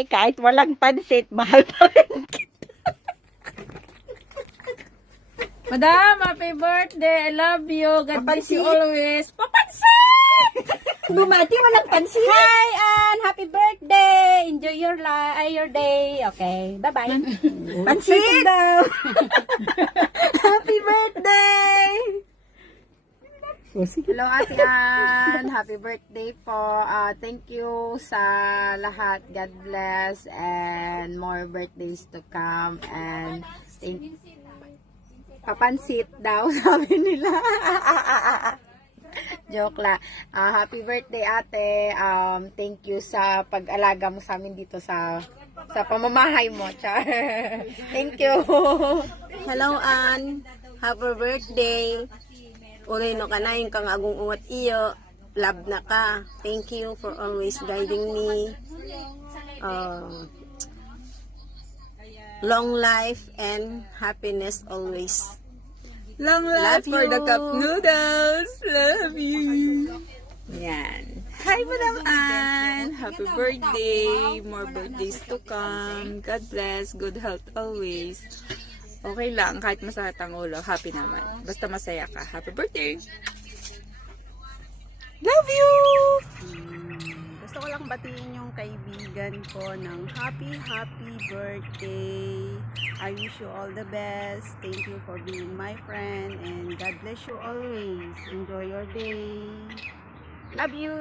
Day, kahit walang pansit, mahal pa rin. Madam, happy birthday. I love you. God bless you Papansin. always. Papansin! Bumati, walang pansit. Hi, Ann! Happy birthday! Enjoy your your day. Okay, bye-bye. Pansit daw. Happy birthday. Hello, Ate Ann. Happy birthday po. Thank you sa lahat. God bless and more birthdays to come. And papansit daw, sabi nila. Joke la. Happy birthday, ate. Thank you sa pag-alaga mo sa amin dito sa pamamahay mo. Char. Thank you. Hello, Ann. Happy birthday. Uloy no kanayin kang agong uwat iyo. Love na ka. Thank you for always guiding me. Long life and happiness always. Long Love life for you. the cup noodles. Love you. Yan. Hi, Madam Ann. Happy birthday. More birthdays to come. God bless. Good health always. Okay lang. Kahit masakit ang ulo. Happy naman. Basta masaya ka. Happy birthday. Love you! Gusto ko lang batiin yung kaibigan ko ng happy birthday. I wish you all the best. Thank you for being my friend and God bless you always. Enjoy your day. Love you!